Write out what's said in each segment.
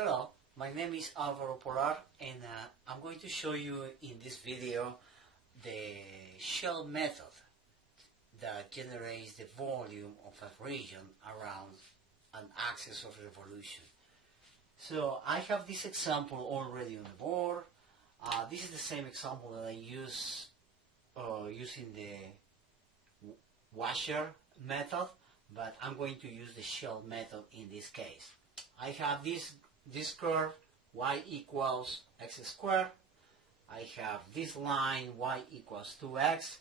Hello, my name is Alvaro Polar and I'm going to show you in this video the shell method that generates the volume of a region around an axis of revolution. So I have this example already on the board. This is the same example that I use using the washer method, but I'm going to use the shell method in this case. I have this curve, y equals x squared. I have this line, y equals 2x,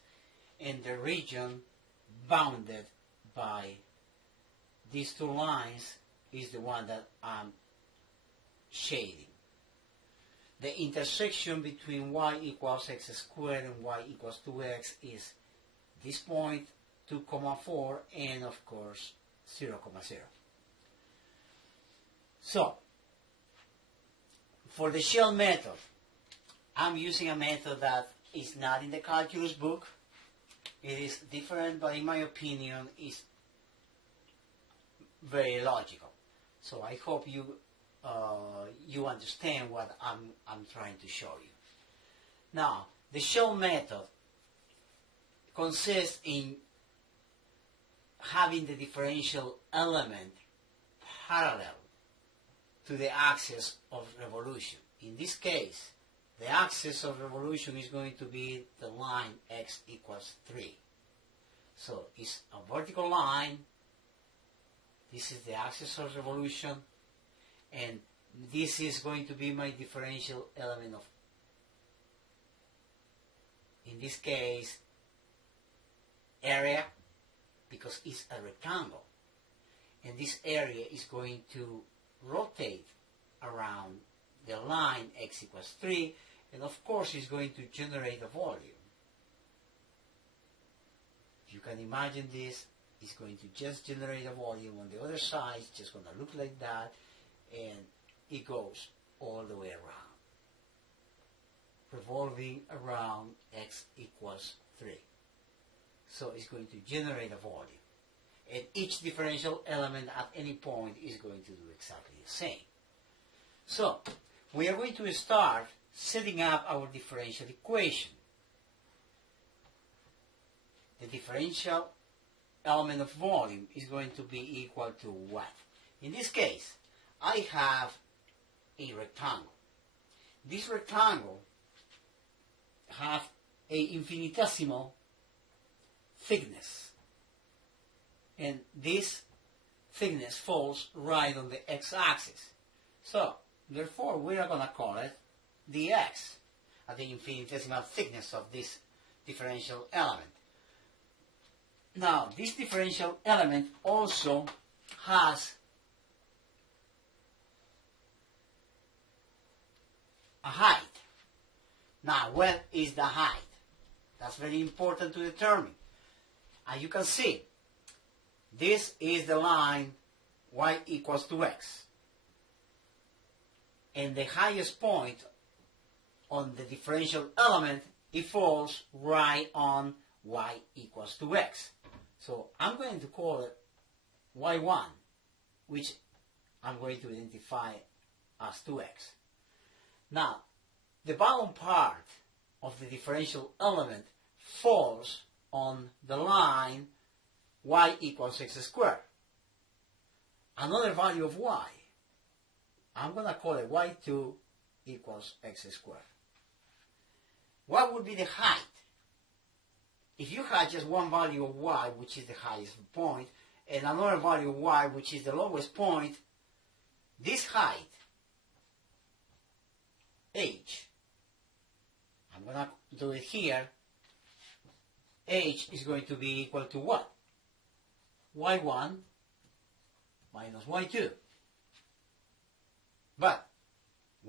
and the region bounded by these two lines is the one that I'm shading. The intersection between y equals x squared and y equals 2x is this point, 2,4, and of course 0,0. So, for the shell method, I'm using a method that is not in the calculus book. It is different, but in my opinion, is very logical. So I hope you you understand what I'm trying to show you. Now, the shell method consists in having the differential element parallel to the axis of revolution. In this case, the axis of revolution is going to be the line x equals 3. So it's a vertical line. This is the axis of revolution, and this is going to be my differential element of, in this case, area, because it's a rectangle. And this area is going to rotate around the line x equals 3, and of course it's going to generate a volume. If you can imagine this, it's going to just generate a volume on the other side. It's just going to look like that, and it goes all the way around, revolving around x equals 3. So it's going to generate a volume. And each differential element at any point is going to do exactly the same. So, we are going to start setting up our differential equation. The differential element of volume is going to be equal to what? In this case, I have a rectangle. This rectangle has an infinitesimal thickness. And this thickness falls right on the x-axis. So, therefore, we are going to call it dx, the infinitesimal thickness of this differential element. Now, this differential element also has a height. Now, what is the height? That's very important to determine. As you can see, this is the line y equals 2x. And the highest point on the differential element, it falls right on y equals 2x. So I'm going to call it y1, which I'm going to identify as 2x. Now, the bottom part of the differential element falls on the line y equals x squared. Another value of y, I'm going to call it y2 equals x squared. What would be the height? If you had just one value of y, which is the highest point, and another value of y, which is the lowest point, this height, h, I'm going to do it here, h is going to be equal to what? y1 minus y2. But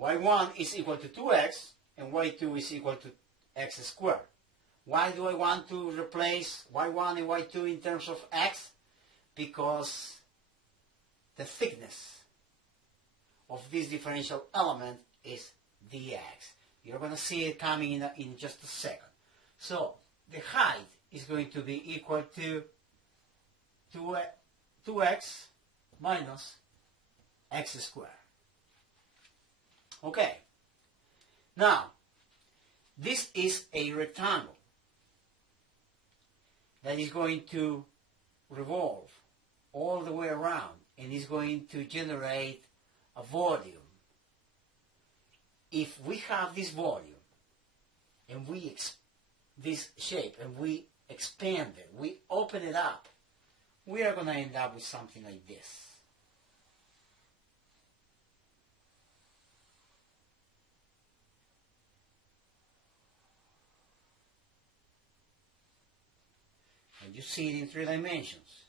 y1 is equal to 2x and y2 is equal to x squared. Why do I want to replace y1 and y2 in terms of x? Because the thickness of this differential element is dx. You're going to see it coming in just a second. So the height is going to be equal to 2x minus x squared. Okay, now this is a rectangle that is going to revolve all the way around and is going to generate a volume. If we have this volume and this shape and we expand it, we open it up, we are going to end up with something like this. And you see it in 3 dimensions,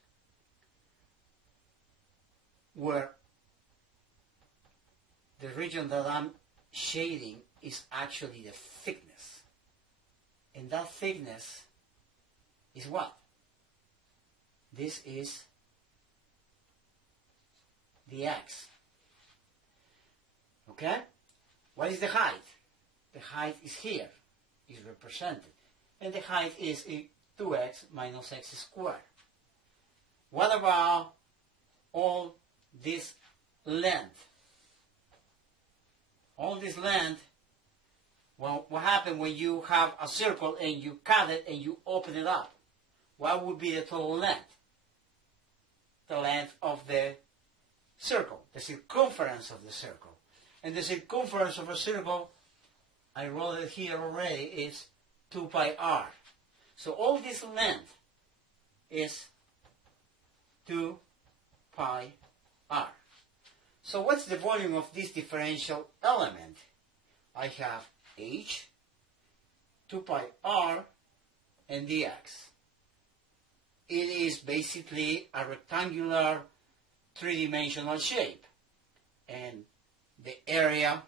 where the region that I'm shading is actually the thickness. And that thickness is what? This is the x. Okay? What is the height? The height is here, is represented. And the height is 2x minus x squared. What about all this length? All this length, well, what happens when you have a circle and you cut it and you open it up? What would be the total length? The length of the circle, the circumference of the circle. And the circumference of a circle, I wrote it here already, is 2 pi r. So all this length is 2 pi r. So what's the volume of this differential element? I have h, 2 pi r, and dx. It is basically a rectangular 3-dimensional shape. And the area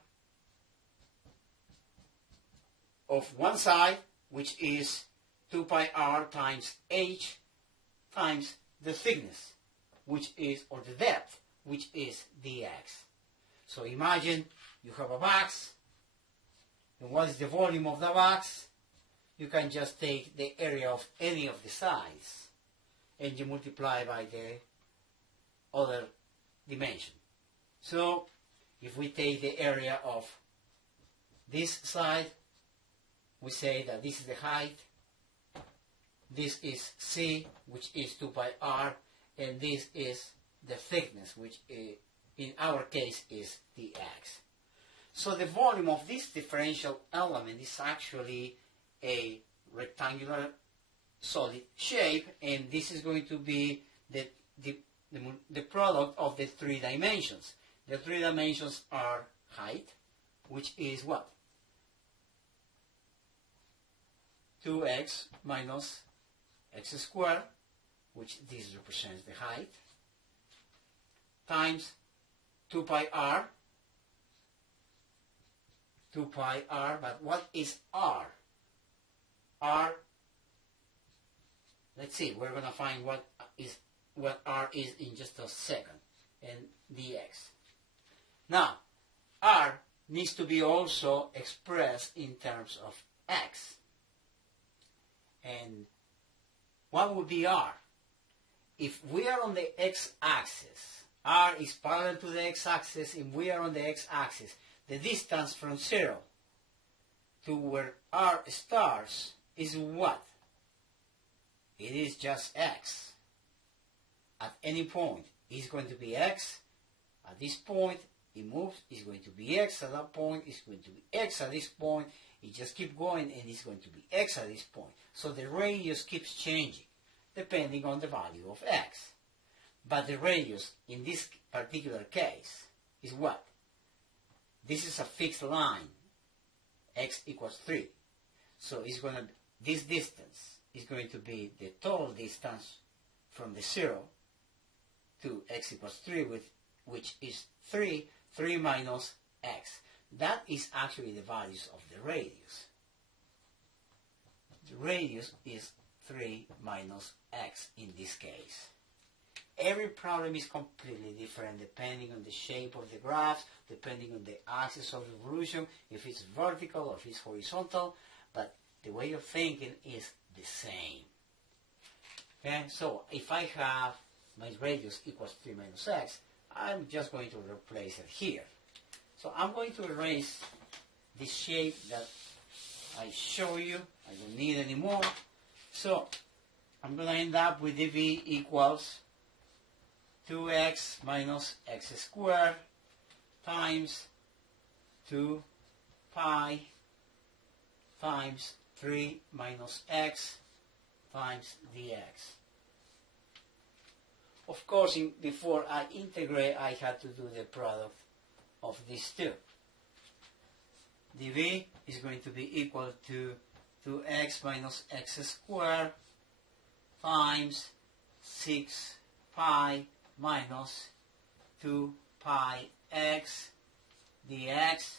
of one side, which is 2 pi r times h, times the thickness, which is, or the depth, which is dx. So imagine you have a box, and what is the volume of the box? You can just take the area of any of the sides, and you multiply by the other dimension. So if we take the area of this side, we say that this is the height, this is c, which is 2 pi r, and this is the thickness, which in our case is dx. So the volume of this differential element is actually a rectangular solid shape, and this is going to be the product of the 3 dimensions. The 3 dimensions are height, which is what? 2x minus x squared, which this represents the height, times 2 pi r, but what is r? R, let's see, we're going to find what r is in just a second, and dx. Now, r needs to be also expressed in terms of x. And what would be r? If we are on the x-axis, r is parallel to the x-axis, and we are on the x-axis, the distance from 0 to where r starts is what? It is just x. At any point, it's going to be x. At this point, it moves, it's going to be x. At that point, it's going to be x. At this point, it just keeps going, and it's going to be x at this point. So the radius keeps changing, depending on the value of x. But the radius, in this particular case, is what? This is a fixed line, x equals 3. So it's going to, this distance is going to be the total distance from the 0 to x equals 3, which is 3 minus x. That is actually the values of the radius. The radius is 3 minus x in this case. Every problem is completely different depending on the shape of the graphs, depending on the axis of revolution, if it's vertical or if it's horizontal, but the way of thinking is the same. Okay, so if I have my radius equals 3 minus x, I'm just going to replace it here. So I'm going to erase this shape that I show you. I don't need anymore. So I'm going to end up with dv equals 2x minus x squared times 2 pi times 3 minus x times dx. Of course, before I integrate, I had to do the product of these two. dv is going to be equal to 2x minus x squared times 6 pi minus 2 pi x dx.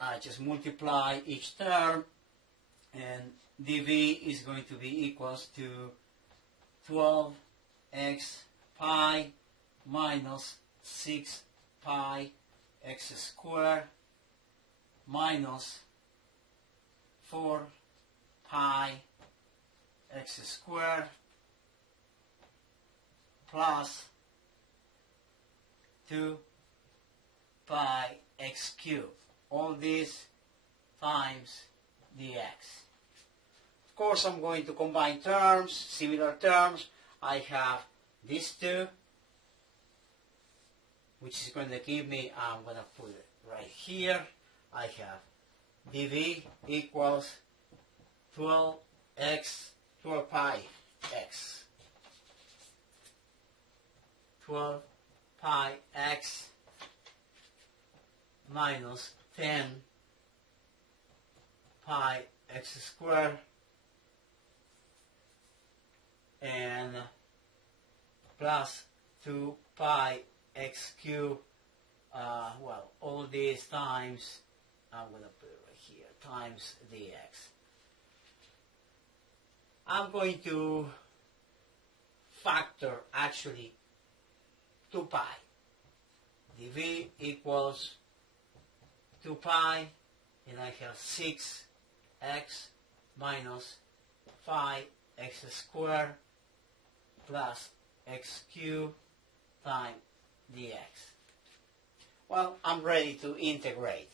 I just multiply each term, and dv is going to be equals to 12x pi minus 6 pi x squared minus 4 pi x squared plus 2 pi x cubed. All this times dx. Of course, I'm going to combine terms, similar terms. I have these two, which is going to give me, I'm going to put it right here. I have dv equals 12 pi x. 12 pi x minus 10 pi x squared and plus 2 pi x cubed, well, all these times, I'm going to put it right here, times dx. I'm going to factor actually 2 pi. dv equals 2 pi, and I have 6x minus 5x squared plus x cubed times dx. Well, I'm ready to integrate.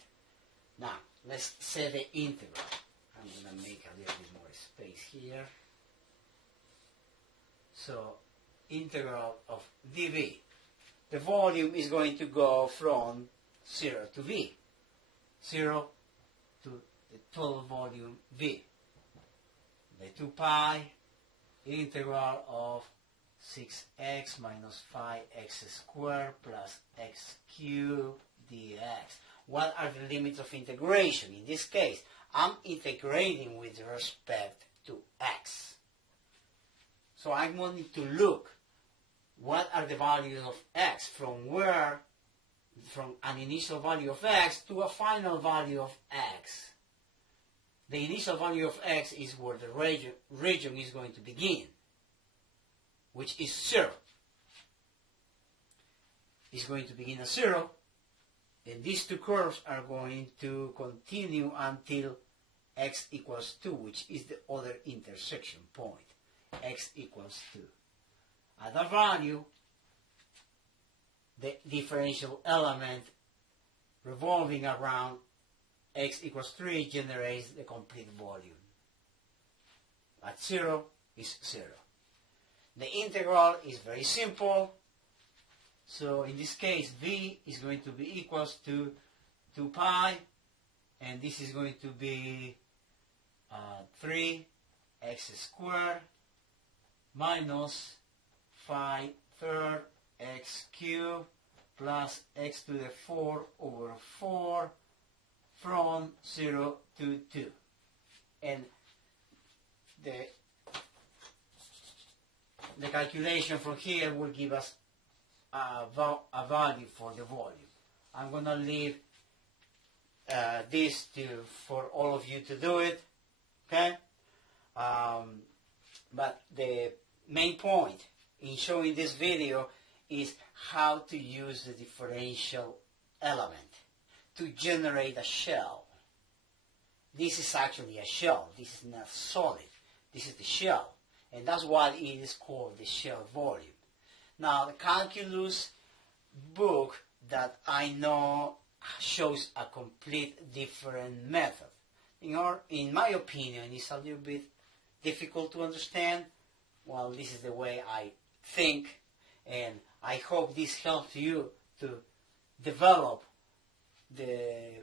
Now, let's set the integral. I'm going to make a little bit more space here. So, integral of dv. The volume is going to go from 0 to v. 0 to the total volume v. The 2 pi integral of 6x minus 5x squared plus x cubed dx. What are the limits of integration? In this case, I'm integrating with respect to x. So I'm going to look what are the values of x from an initial value of x to a final value of x. The initial value of x is where the region is going to begin, which is 0. It's going to begin at 0, and these two curves are going to continue until x equals 2, which is the other intersection point. X equals 2. At that value, the differential element revolving around x equals 3 generates the complete volume. At 0 is 0. The integral is very simple. So in this case, v is going to be equals to 2 pi, and this is going to be 3x squared minus 5 third x cubed plus x to the 4 over 4 from 0 to 2. And the calculation from here will give us a value for the volume. I'm going to leave this for all of you to do it, okay? But the main point in showing this video is how to use the differential element to generate a shell. This is actually a shell. This is not solid. This is the shell. And that's why it is called the shell volume. Now, the calculus book that I know shows a complete different method. In my opinion, it's a little bit difficult to understand. Well, this is the way I think, and I hope this helps you to develop the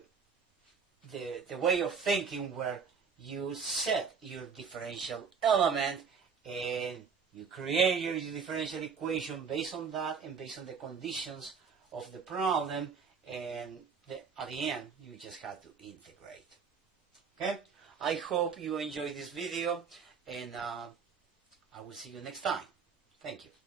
way of thinking where you set your differential element and you create your differential equation based on that and based on the conditions of the problem, and at the end you just have to integrate. Okay? I hope you enjoyed this video, and I will see you next time. Thank you.